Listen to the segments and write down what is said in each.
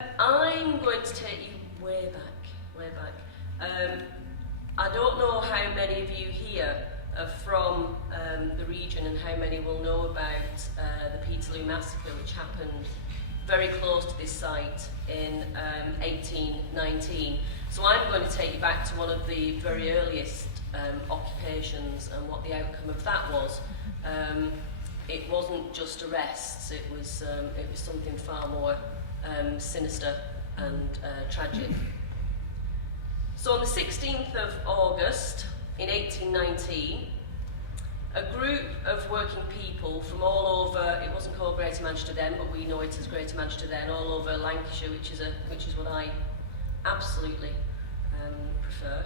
I'm going to take you way back. I don't know how many of you here are from the region and how many will know about the Peterloo Massacre, which happened very close to this site in 1819. So I'm going to take you back to one of the very earliest occupations and what the outcome of that was. It wasn't just arrests, it was something far more sinister and tragic. So on the 16th of August in 1819, a group of working people from all over, it wasn't called Greater Manchester then, but we know it as Greater Manchester then, all over Lancashire, which is what I absolutely prefer,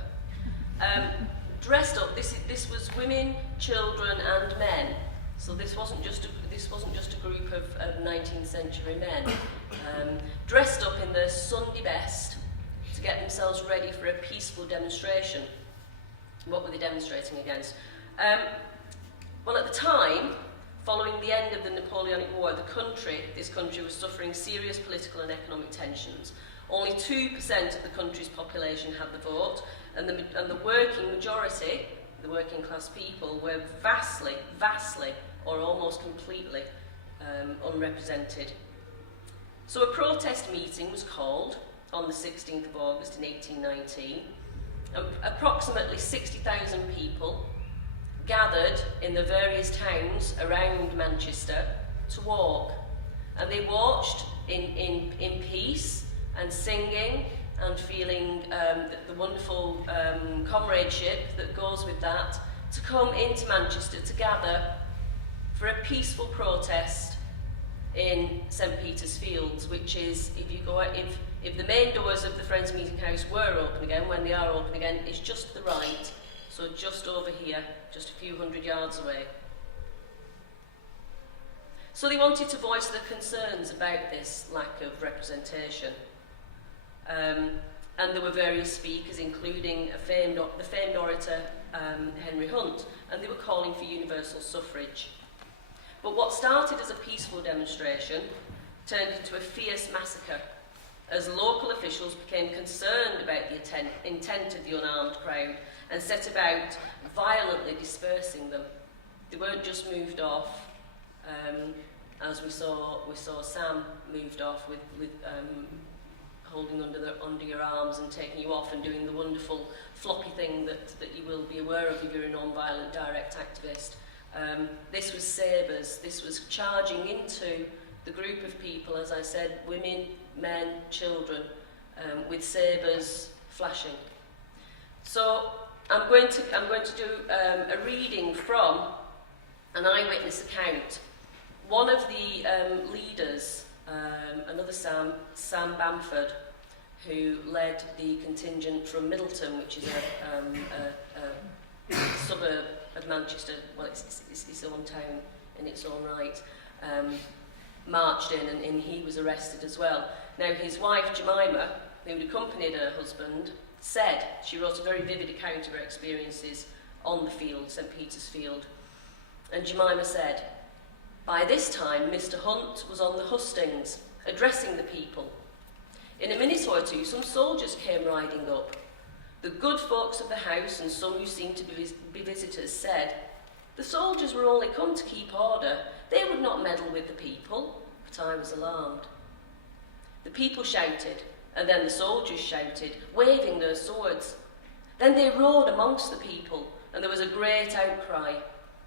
dressed up. This was women, children and men. So this wasn't just a group of 19th century men dressed up in their Sunday best to get themselves ready for a peaceful demonstration. What were they demonstrating against? Well, at the time, following the end of the Napoleonic War, this country was suffering serious political and economic tensions. Only 2% of the country's population had the vote, and the working majority, the working class people, were vastly, or almost completely unrepresented. So a protest meeting was called on the 16th of August in 1819. Approximately 60,000 people gathered in the various towns around Manchester to walk. And they watched in peace and singing and feeling the wonderful comradeship that goes with that, to come into Manchester to gather for a peaceful protest in St Peter's Fields, which is, if the main doors of the Friends Meeting House were open again, when they are open again, it's just to the right, so just over here, just a few hundred yards away. So they wanted to voice their concerns about this lack of representation. And there were various speakers, including the famed orator Henry Hunt, and they were calling for universal suffrage. But what started as a peaceful demonstration turned into a fierce massacre, as local officials became concerned about the intent of the unarmed crowd and set about violently dispersing them. They weren't just moved off, as we saw Sam moved off with holding under your arms and taking you off and doing the wonderful floppy thing that you will be aware of if you're a non-violent direct activist. This was sabres. This was charging into the group of people, as I said, women, men, children, with sabres flashing. So I'm going to do a reading from an eyewitness account. One of the leaders, another Sam Bamford, who led the contingent from Middleton, which is a suburb of Manchester, well, it's its own town in its own right, marched in, and he was arrested as well. Now, his wife, Jemima, who had accompanied her husband, said, she wrote a very vivid account of her experiences on the field, St Peter's Field, and Jemima said, "By this time, Mr Hunt was on the hustings, addressing the people. In a minute or two, some soldiers came riding up. The good folks of the house and some who seemed to be visitors said, 'The soldiers were only come to keep order. They would not meddle with the people.' But I was alarmed. The people shouted, and then the soldiers shouted, waving their swords. Then they rode amongst the people, and there was a great outcry.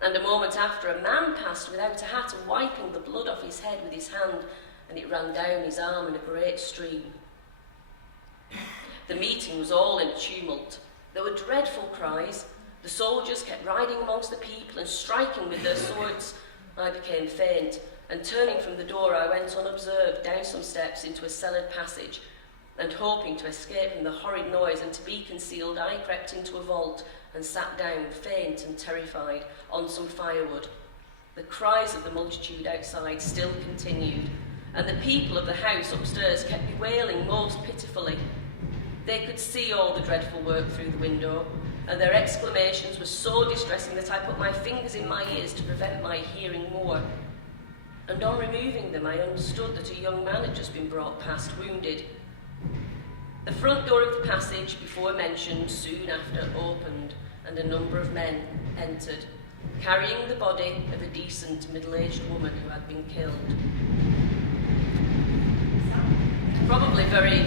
And a moment after, a man passed without a hat and wiping the blood off his head with his hand, and it ran down his arm in a great stream. The meeting was all in a tumult. There were dreadful cries. The soldiers kept riding amongst the people and striking with their swords. I became faint, and turning from the door, I went unobserved down some steps into a cellared passage, and hoping to escape from the horrid noise and to be concealed, I crept into a vault and sat down, faint and terrified, on some firewood. The cries of the multitude outside still continued, and the people of the house upstairs kept bewailing most pitifully. They could see all the dreadful work through the window, and their exclamations were so distressing that I put my fingers in my ears to prevent my hearing more. and on removing them I understood that a young man had just been brought past wounded. The front door of the passage before mentioned soon after opened, and a number of men entered, carrying the body of a decent middle-aged woman who had been killed. Probably very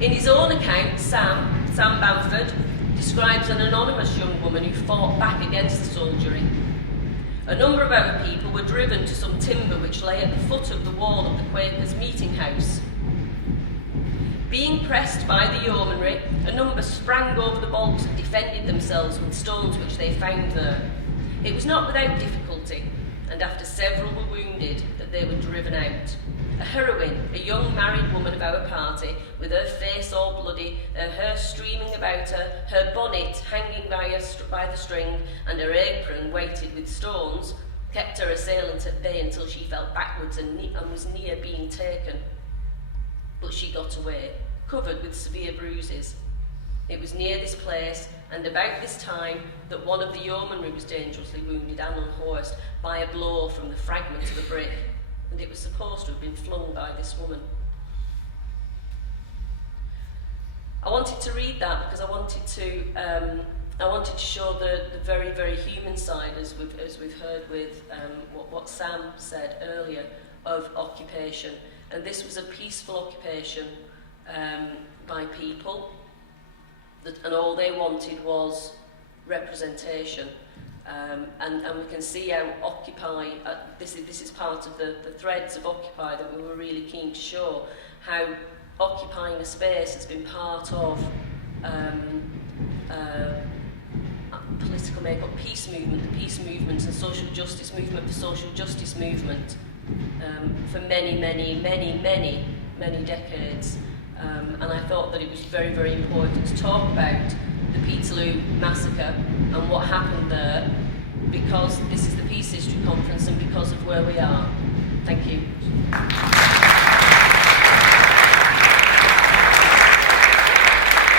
In his own account, Sam Bamford, describes an anonymous young woman who fought back against the soldiery. A number of our people were driven to some timber which lay at the foot of the wall of the Quakers' meeting house. Being pressed by the yeomanry, a number sprang over the bolts and defended themselves with stones which they found there. It was not without difficulty, and after several were wounded, that they were driven out. A heroine, a young married woman of our party, with her face all bloody, her hair streaming about her, her bonnet hanging by the string, and her apron weighted with stones, kept her assailant at bay until she fell backwards and was near being taken. But she got away, covered with severe bruises. It was near this place, and about this time, that one of the yeomanry was dangerously wounded and unhorsed by a blow from the fragment of a brick, and it was supposed to have been flung by this woman. I wanted to read that because I wanted to show the very, very human side, as we've heard with what Sam said earlier, of occupation. And this was a peaceful occupation by people, and all they wanted was representation. And we can see how Occupy, this is part of the threads of Occupy that we were really keen to show, how occupying a space has been part of political make-up, peace movement, the peace movement and social justice movement, the social justice movement for many, many, many, many, many decades. And I thought that it was very, very important to talk about the Peterloo Massacre and what happened there, because this is the Peace History Conference and because of where we are. Thank you.